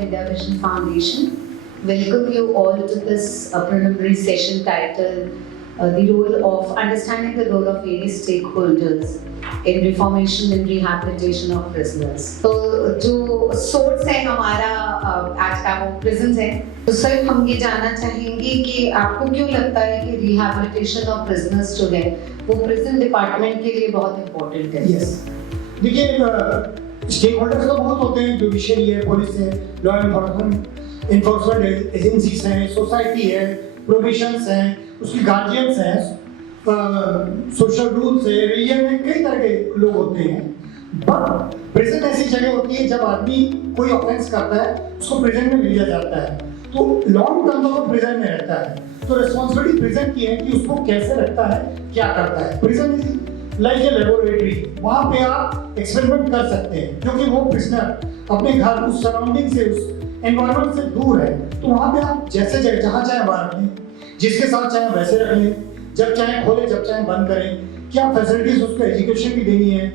of India Vision Foundation welcome you all to this preliminary session titled the role of understanding the role of various stakeholders in reformation and rehabilitation of prisoners. तो जो source है हमारा आज का वो prisons है। तो sir हम ये जानना चाहेंगे कि आपको क्यों लगता है कि रिहैबिलिटेशन ऑफ प्रिजनर्स जो है वो प्रिजन डिपार्टमेंट के लिए बहुत इम्पोर्टेंट है? यस, देखिए स्टेक होल्डर्स तो बहुत होते हैं, जुडिशरी है, पुलिस है, लॉ एनफोर्समेंट एजेंसीज हैं, सोसाइटी है, प्रोविजंस हैं, उसकी गार्जियंस हैं, सोशल रूल्स है, रिलीजन है, कई तरह के लोग होते हैं। बट प्रिजन ऐसी जगह होती है जब आदमी कोई ऑफेंस करता है उसको प्रिजन में भेजा जाता है, तो लॉन्ग टर्म तक वो प्रिजन में रहता है। तो रिस्पॉन्सिबिलिटी प्रिजन की है कि उसको कैसे रखता है, क्या करता है। Prison is like a laboratory, वहाँ पे आप एक्सपेरिमेंट कर सकते हैं, क्योंकि वो प्रिजनर अपने घर, उस सराउंडिंग से, उस एनवायरनमेंट से दूर है। तो वहाँ पे आप जैसे जहाँ चाहे वहाँ रखें, जिसके साथ चाहे वैसे रख लें, जब चाहे खोलें, जब चाहे बंद करें। क्या फैसिलिटीज उसको एजुकेशन भी देनी है,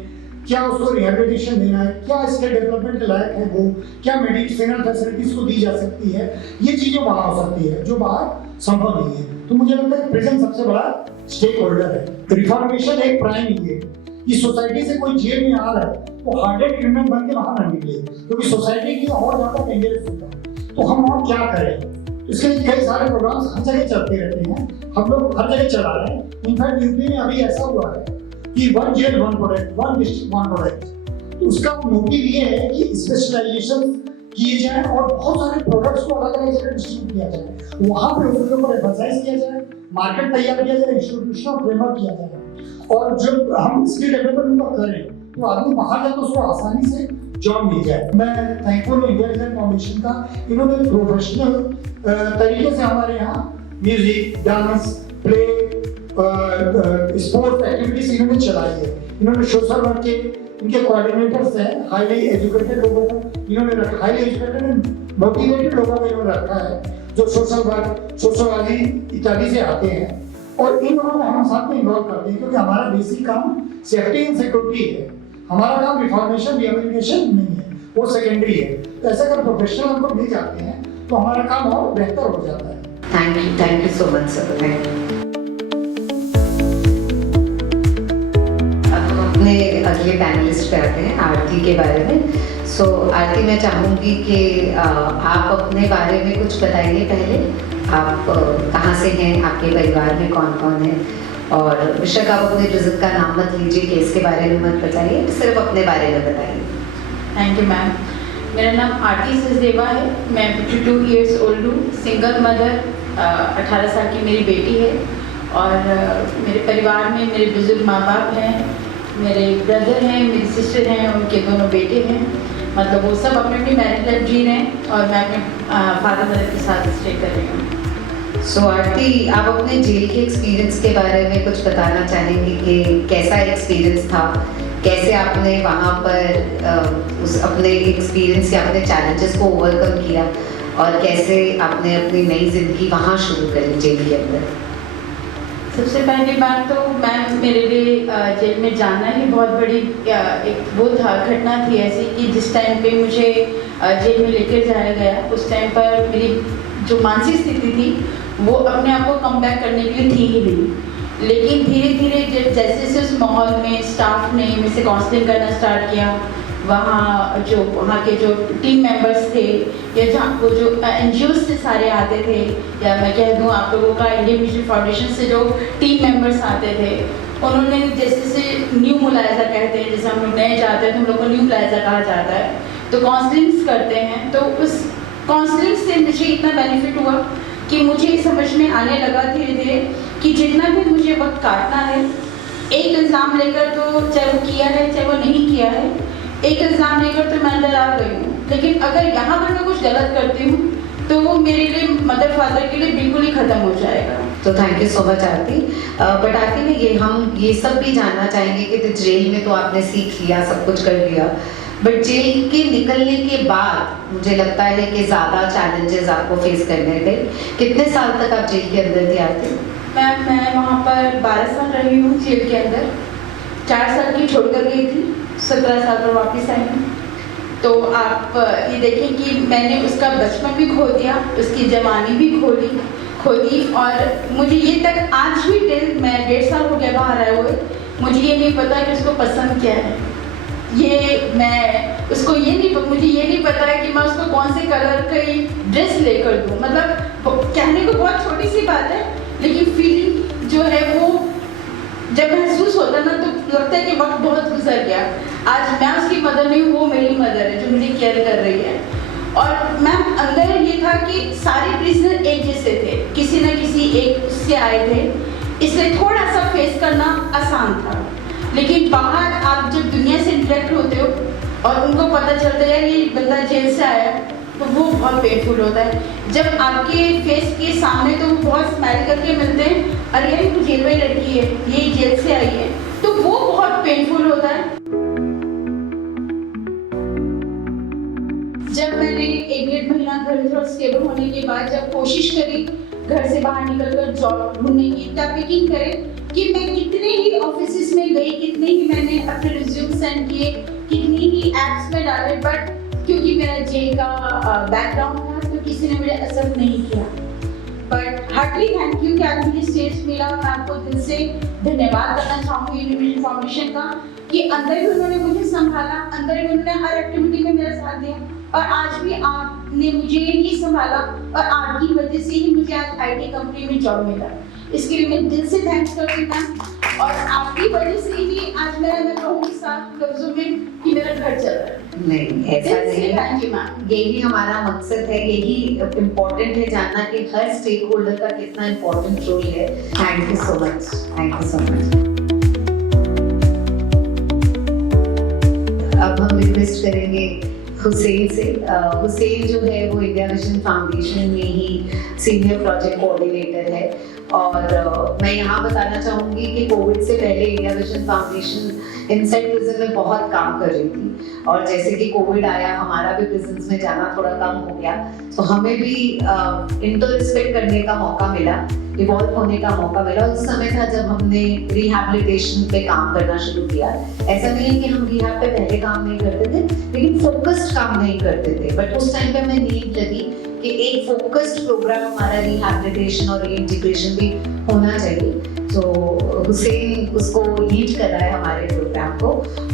क्या उसको रिहैबिलिटेशन देना है, क्या इसके डेवलपमेंट के लायक है वो, क्या मेडिसिनल फैसिलिटीज को दी जा सकती है, ये चीजें वहाँ हो सकती है जो बाहर संभव नहीं है। तो मुझे लगता है प्रिजन सबसे बड़ा स्टेक होल्डर है। रिफॉर्मेशन एक प्राइम है। इस सोसाइटी से कोई जेल में आ रहा है वो हार्डेड क्रिमिनल बन के बाहर ना निकले, क्योंकि सोसाइटी की और ज्यादा डेंजरस होता है। तो हम और क्या करें? इसके लिए कई सारे प्रोग्राम्स हर जगह चलते रहते हैं, हम लोग हर जगह चला रहे हैं। इनफैक्ट यूपी में अभी ऐसा हुआ है कि one jail one product, one district one product. तो उसका मोटिव ये है कि स्पेशलाइजेशन किए जाए और बहुत सारे प्रोडक्ट्स को अलग अलग जगह डिस्ट्रीब्यूट किया जाए, वहाँ पे उसके ऊपर एम्फसाइज किया जाए, मार्केट तैयार किया जाए, इंस्टीट्यूशनल फ्रेमवर्क किया जाए। और जब हम स्किल डेवलपमेंट का करें तो आदमी बाहर जाए तो उसको आसानी से जॉब मिल जाए। मैं थैंकफुल हूँ इंडिया विजन फाउंडेशन का, इन्होंने प्रोफेशनल तरीके से हमारे यहाँ music, dance, play, sports activities इन्होंने चलाई है। इन्होंने सोशल वर्क के इनके कोऑर्डिनेटर्स हैं, हाईली एजुकेटेड लोगों को इन्होंने रखा, हाईली एजुकेटेड एंड मोटिवेटेड लोगों को इन्होंने रखा है, जो सोशल वर्क, सोशोलॉजी इत्यादि से आते हैं। और इन लोगों को हम साथ में इन्वॉल्व करते हैं, क्योंकि हमारा बेसिक काम सेफ्टी एंड सिक्योरिटी है। हमारा काम रिफॉर्मेशन रिहैबिलिटेशन नहीं है, वो सेकेंडरी है। तो ऐसे अगर प्रोफेशनल हमको मिल जाते हैं तो हमारा काम और बेहतर हो जाता है। Thank you so much sir. अब हम अपने अगले पैनलिस्ट पे आते हैं, आरती के बारे में। सो आरती, मैं चाहूँगी कि आप अपने बारे में कुछ बताइए पहले। आप कहाँ से हैं, आपके परिवार में कौन कौन है, और बेशक आप अपने प्रिजन का नाम मत लीजिए, केस के बारे में मत बताइए, सिर्फ अपने बारे में बताइए। Thank you ma'am. मेरा नाम आरती सचदेवा है, मैं 52 ईयर्स ओल्ड हूँ, सिंगल मदर, 18 साल की मेरी बेटी है। और मेरे परिवार में मेरे बुजुर्ग माँ बाप हैं, मेरे ब्रदर हैं, मेरी सिस्टर हैं, उनके दोनों बेटे हैं। मतलब वो सब अपनी अपनी मैरिड लाइफ जी रहे हैं और मैं अपने फादर मदर के साथ स्टे कर रही हूँ। सो आरती, आप अपने जेल के एक्सपीरियंस के बारे में कुछ बताना चाहेंगे कि कैसा एक्सपीरियंस था, कैसे आपने वहाँ पर उस अपने एक्सपीरियंस या अपने चैलेंजेस को ओवरकम किया, और कैसे आपने अपनी नई जिंदगी वहाँ शुरू करी जेल के अंदर? सबसे पहली बात तो मैम, मेरे लिए जेल में जाना ही बहुत बड़ी एक वो था, घटना थी ऐसी कि जिस टाइम पे मुझे जेल में लेकर जाया गया, उस टाइम पर मेरी जो मानसिक स्थिति थी वो अपने आप को कम बैक करने के लिए थी ही नहीं। लेकिन धीरे धीरे जैसे जैसे उस माहौल में स्टाफ ने मुझसे काउंसलिंग करना स्टार्ट किया, वहाँ के जो टीम मेंबर्स थे, या जहाँ वो जो NGOs से सारे आते थे, या मैं कह दूँ आप लोगों का इंडियन विजन फाउंडेशन से जो टीम मेंबर्स आते थे, उन्होंने जैसे न्यू मुलायजा कहते हैं, जैसे हम लोग नए जाते हैं तो हम लोग को न्यू मुलायजा कहा जाता है, तो काउंसलिंग्स करते हैं। तो उस काउंसलिंग से मुझे इतना बेनिफिट हुआ कि मुझे समझ में आने लगा धीरे धीरे कि जितना भी मुझे वक्त काटना है, एक इल्ज़ाम लेकर तो चाहे वो किया है चाहे वो नहीं किया है, एक इल्ज़ाम लेकर तो मैं अंदर आ गई हूँ, लेकिन अगर यहाँ पर मैं कुछ गलत करती हूँ तो वो मेरे लिए, मदर फादर के लिए बिल्कुल ही ख़त्म हो जाएगा। तो thank you so much Aarti. But Aarti में हम ये सब भी जानना चाहेंगे कि तो जेल में तो आपने सीख लिया, सब कुछ कर लिया, बट जेल के निकलने के बाद मुझे लगता है कि ज़्यादा चैलेंजेस आपको फेस करने थे। कितने साल तक आप जेल के अंदर थे आरती? मैं वहाँ पर 12 साल रही हूँ जेल के अंदर। 4 साल की छोड़कर गई थी, 17 साल पर वापस आई हूँ। तो आप ये देखें कि मैंने उसका बचपन भी खो दिया, उसकी जवानी भी खो दी और मुझे ये तक आज भी टिल मैं 1.5 साल हो गया बाहर आए हुए, मुझे ये नहीं पता कि उसको पसंद क्या है। मुझे ये नहीं पता है कि मैं उसको कौन से कलर की ड्रेस लेकर दूँ। मतलब कहने को बहुत छोटी सी बात है, लेकिन फीलिंग जो है वो जब महसूस होता है ना तो लगता है कि वक्त बहुत गुजर गया। आज मैं उसकी मदर नहीं हूँ, वो मेरी मदर है जो मुझे केयर कर रही है। और मैम अंदर ये था कि सारे प्रिजनर एक जैसे थे, किसी न किसी एक से आए थे, इसलिए थोड़ा सा फेस करना आसान था। लेकिन बाहर आप जब दुनिया से इंटरेक्ट होते हो और उनको पता चलता है ये बंदा जेल से आया, तो वो बहुत पेनफुल होता है। जब आपके फेस के सामने तो वो बहुत स्माइल करके मिलते हैं, अरे यार ये जेल में लड़की है, ये जेल से आई है, तो वो बहुत पेनफुल होता है। जब मैंने 1-1.5 महीना घर में थोड़ा स्टेबल होने के बाद जब कोशिश करी घर से बाहर निकलकर जॉब ढूंढने की, तब यकीन करें कि मैं कितने ही ऑफिसेस में गई, कितने ही मैंने अपने रिज्यूम सेंड किए, कितनी ही एप्स में डाले, बट क्योंकि मेरा जेल का बैकग्राउंड था तो किसी ने मुझे एक्सेप्ट नहीं किया। बट हार्टली थैंक यू कि आज मुझे स्टेज मिला। मैं आपको दिल से धन्यवाद करना चाहूँगी यूनिविजन फाउंडेशन का कि अंदर भी उन्होंने मुझे संभाला, अंदर भी उन्होंने हर एक्टिविटी में मेरा साथ दिया और आज भी आपने मुझे ही संभाला और आपकी वजह से ही मुझे आज IT कंपनी में जॉब मिला। इसके लिए मैं दिल से थैंक्स करती हूँ और आपकी वजह से ही आज मैं कहूँगी 7 लफ्जों में कि मेरा घर चल रहा है। नहीं, ऐसा नहीं है। यही हमारा मकसद है, यही इम्पोर्टेंट है जानना कि हर स्टेक होल्डर का कितना इम्पोर्टेंट रोल है। Thank you so much, thank you so much. अब हम रिक्वेस्ट करेंगे हुसैन से। हुसैन जो है वो इंडिया विजन फाउंडेशन में ही सीनियर प्रोजेक्ट कोऑर्डिनेटर है और मैं यहाँ बताना चाहूँगी कि कोविड से पहले India vision foundation inside prison में बहुत काम कर रही थी और जैसे कि कोविड आया हमारा भी प्रिजन्स में जाना थोड़ा कम हो गया, तो हमें भी इंटरस्पेक्ट करने का मौका मिला, इवॉल्व होने का मौका मिला। उस समय था जब हमने रिहैबिलिटेशन पे काम करना शुरू किया। ऐसा नहीं है कि हम रिहैब पे पहले काम नहीं करते थे, लेकिन फोकस्ड काम नहीं करते थे, बट उस टाइम पे हमें नीड लगी कि एक फोकस्ड प्रोग्राम हमारा रिहैबिलिटेशन और रीइंटीग्रेशन भी होना चाहिए। तो हुसैन उसको लीड कर रहा है हमारे प्रोग्राम को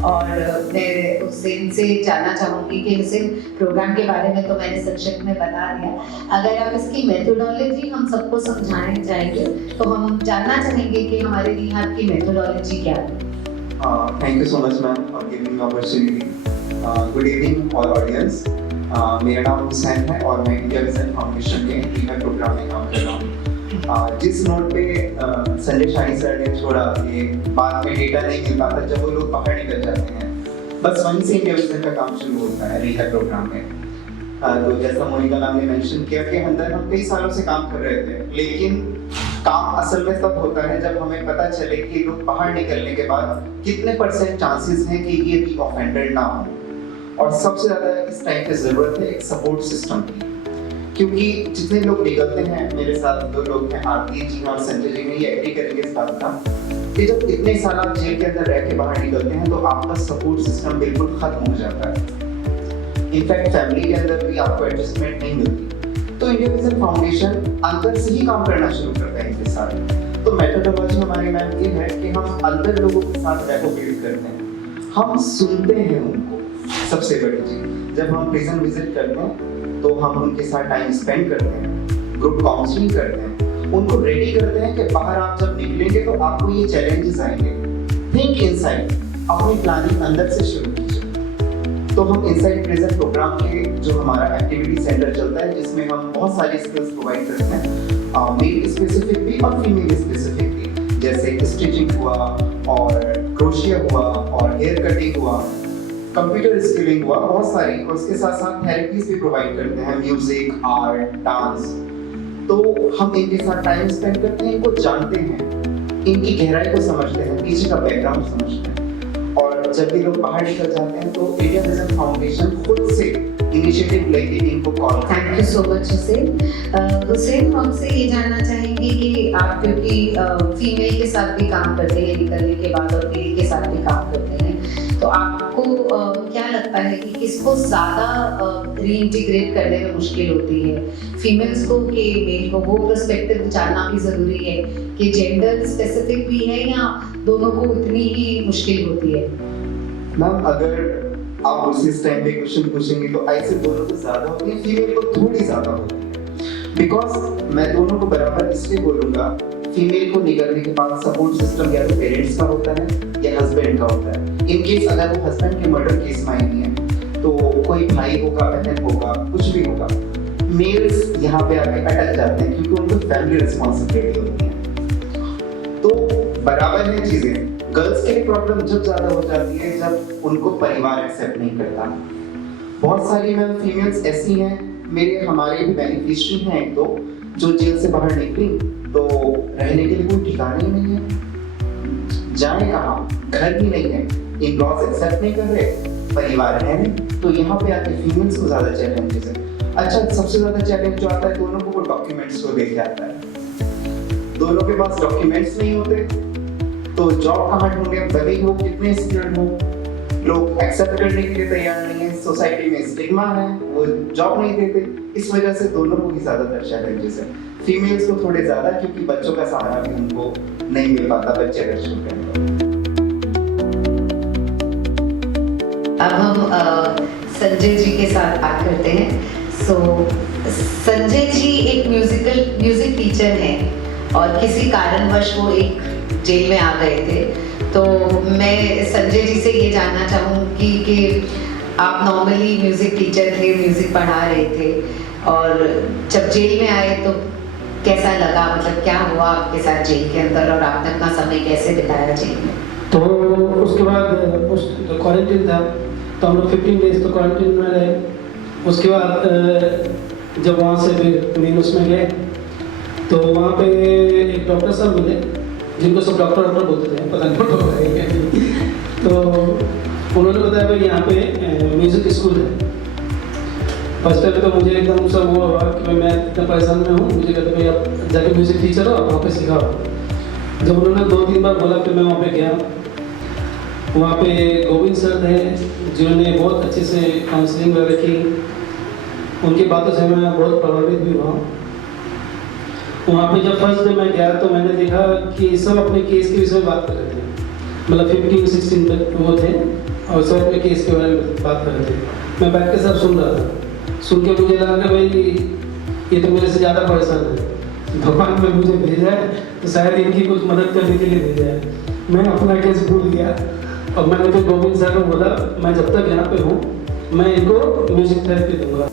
और मैं हुसैन से जानना चाहूँगी कि हुसैन प्रोग्राम के बारे में तो मैंने संक्षिप्त में बता दिया, अगर आप इसकी मेथोडोलॉजी हम सबको समझाने जाएंगे तो हम जानना चाहेंगे कि हमारे रिहैब की मेथोडोलॉजी क्या है। Thank you so much ma'am for giving me opportunity. Good evening all audience. मेरा नाम हुसैन है और मैं इंडिया विजन फाउंडेशन के रिहैब प्रोग्राम में काम कर रहा हूँ। जिस नोट पे संजय शाही सर ने छोड़ा कि बाद में डेटा नहीं मिल पाता जब वो लोग बाहर निकल जाते हैं, बस वहीं से इंडिया विजन का काम शुरू होता है रिहैब प्रोग्राम में। तो जैसा मोनिका मैम ने मेंशन किया कि अंदर हम कई सालों से काम कर रहे थे, लेकिन काम असल में तब होता है जब हमें पता चले कि लोग बाहर निकलने के बाद कितने % चांसेस हैं कि ये री ऑफेंडर ना हो। और सबसे ज़्यादा इस टाइम पे ज़रूरत है एक सपोर्ट सिस्टम की, क्योंकि जितने लोग निकलते हैं, मेरे साथ 2 लोग हैं, आरती जी और संजय जी ने ये एग्री करेंगे इस बात का कि जब इतने साल आप जेल के अंदर रह के बाहर निकलते हैं तो आपका सपोर्ट सिस्टम बिल्कुल खत्म हो जाता है। इनफैक्ट फैमिली के अंदर भी आपको एडजस्टमेंट नहीं मिलती। तो इंडिया विजन फाउंडेशन अंदर से ही काम करना शुरू करता है इनके साथ। तो मेथोडोलॉजी हमारी मैम ये है कि हम अंदर लोगों के साथ रैपो बिल्ड करते हैं, हम सुनते हैं उनको। सबसे बड़ी चीज, जब हम प्रिजन विजिट करते हैं तो हम उनके साथ टाइम स्पेंड करते हैं, ग्रुप काउंसलिंग करते हैं, उनको रेडी करते हैं कि बाहर आप जब निकलेंगे तो आपको ये चैलेंजेस आएंगे। थिंक इनसाइड, अपनी प्लानिंग अंदर से शुरू कीजिए। तो हम इनसाइड प्रिजन प्रोग्राम के जो हमारा एक्टिविटी सेंटर चलता है जिसमें हम बहुत सारी स्किल्स प्रोवाइड करते हैं, मेल स्पेसिफिक भी और फीमेल स्पेसिफिक भी, जैसे स्टिचिंग हुआ और क्रोशिया हुआ और हेयर कटिंग हुआ, कंप्यूटर स्किलिंग हुआ, बहुत सारी। और उसके साथ साथ थेरेपीज भी प्रोवाइड करते हैं, म्यूजिक, आर्ट, डांस। तो हम इनके साथ टाइम स्पेंड करते हैं, इनको जानते हैं, इनकी गहराई को समझते हैं, पीछे का बैकग्राउंड समझते हैं। और जब भी लोग बाहर निकल जाते हैं तो इंडिया विजन फाउंडेशन खुद से इनिशिएटिव लेके इनको call. Thank you so much Hussain. Hussain, हमसे ये जानना चाहेंगे कि आप क्योंकि फीमेल के साथ भी काम करते हैं निकलने के बाद और मेल के साथ भी काम करते हैं, तो आपको क्या लगता है कि किसको ज़्यादा रीइंटीग्रेट करने में मुश्किल होती है, फीमेल्स को कि मेल को? वो पर्सपेक्टिव जानना भी ज़रूरी है कि जेंडर स्पेसिफिक भी है या दोनों को उतनी ही मुश्किल होती है? मैम अगर आप मुझसे इस टाइम पे क्वेश्चन पूछेंगे तो ऐसे दोनों को ज़्यादा होती है, फीमेल को थोड़ी ज़्यादा होती है। बिकॉज मैं दोनों को बराबर इसलिए बोलूँगा, फीमेल को निकलने के बाद सपोर्ट सिस्टम या तो पेरेंट्स का होता है या हस्बैंड का होता है। इन केस अगर वो हस्बैंड के मर्डर केस में आई है तो कोई भाई होगा, बहन होगा, कुछ भी होगा, मेल्स यहाँ पे आके अटक जाते हैं क्योंकि उनको फैमिली रिस्पॉन्सिबिलिटी होती है। तो बराबर है चीजें। गर्ल्स के लिए प्रॉब्लम जब ज्यादा हो जाती है जब उनको परिवार एक्सेप्ट नहीं करता। बहुत सारी मैम फीमेल्स ऐसी हैं, हमारे भी बेनिफिशियरी हैं एक दो, जो जेल से बाहर निकली तो रहने के लिए कोई ठिकाना ही नहीं है, जाए कहाँ, घर भी नहीं है, इन लॉज एक्सेप्ट नहीं कर रहे, परिवार है नहीं, तो यहाँ पे आके फीमेल्स को ज्यादा चैलेंजेस है। अच्छा, सबसे ज्यादा चैलेंज जो आता है दोनों को, वो डॉक्यूमेंट्स को लेके आता है। दोनों के पास डॉक्यूमेंट्स नहीं होते तो जॉब कहाँ ढूंढे, भले ही वो कितने स्किल्ड हो, लोग एक्सेप्ट करने के लिए तैयार नहीं है, सोसाइटी में स्टिग्मा है, वो जॉब नहीं देते। इस वजह से दोनों को ही ज्यादातर चैलेंजेस है, फीमेल्स को थोड़े ज्यादा, क्योंकि बच्चों का सहारा भी उनको नहीं मिल पाता बच्चे अगर शुरू करें। अब हम संजय जी के साथ बात करते हैं। संजय जी एक म्यूजिक टीचर हैं और किसी कारणवश वो एक जेल में आ गए थे। तो मैं संजय जी से ये जानना चाहूँगी कि आप नॉर्मली म्यूजिक टीचर थे, म्यूजिक पढ़ा रहे थे, और जब जेल में आए तो कैसा लगा, मतलब क्या हुआ आपके साथ जेल के अंदर और आपने अपना समय कैसे बिताया जेल में? तो उसके बाद उस क्वारंटीन था तो हम लोग 15 डेज तो क्वारंटीन में रहे। उसके बाद जब वहाँ से फिर मेन उसमें गए तो वहाँ पे एक डॉक्टर साहब मिले, जिनको सब डॉक्टर बोलते थे, पता नहीं डॉक्टर है क्या। तो उन्होंने बताया भाई यहाँ पे म्यूज़िक स्कूल है। फर्स्ट टाइम तो मुझे एकदम सब वो हुआ कि मैं इतना परेशान में हूँ, मुझे कहते भाई आप जाके म्यूज़िक टीचर हो, वहाँ पे सिखाओ। जब उन्होंने 2-3 बार बोला फिर मैं वहाँ पे गया। वहाँ पे गोविंद सर थे जिन्होंने बहुत अच्छे से काउंसलिंग वगैरह की, उनकी बातों से मैं बहुत प्रभावित भी हुआ। वहाँ पे जब फर्स्ट डे मैं गया तो मैंने देखा कि सब अपने केस के विषय में बात कर रहे थे, मतलब 15-16 तक वो थे और सब अपने केस के बारे में बात कर रहे थे। मैं बैठ के सब सुन रहा था, सुन के मुझे लगा कि भाई ये तो मेरे से ज़्यादा परेशान है, भगवान ने मुझे भेजा है तो शायद इनकी कुछ मदद करने के लिए भेजा है। मैं अपना केस भूल गया और मैंने फिर गोविंद सर को बोला मैं जब तक यहाँ पे हूँ मैं इनको म्यूजिक थेरेपी दूंगा।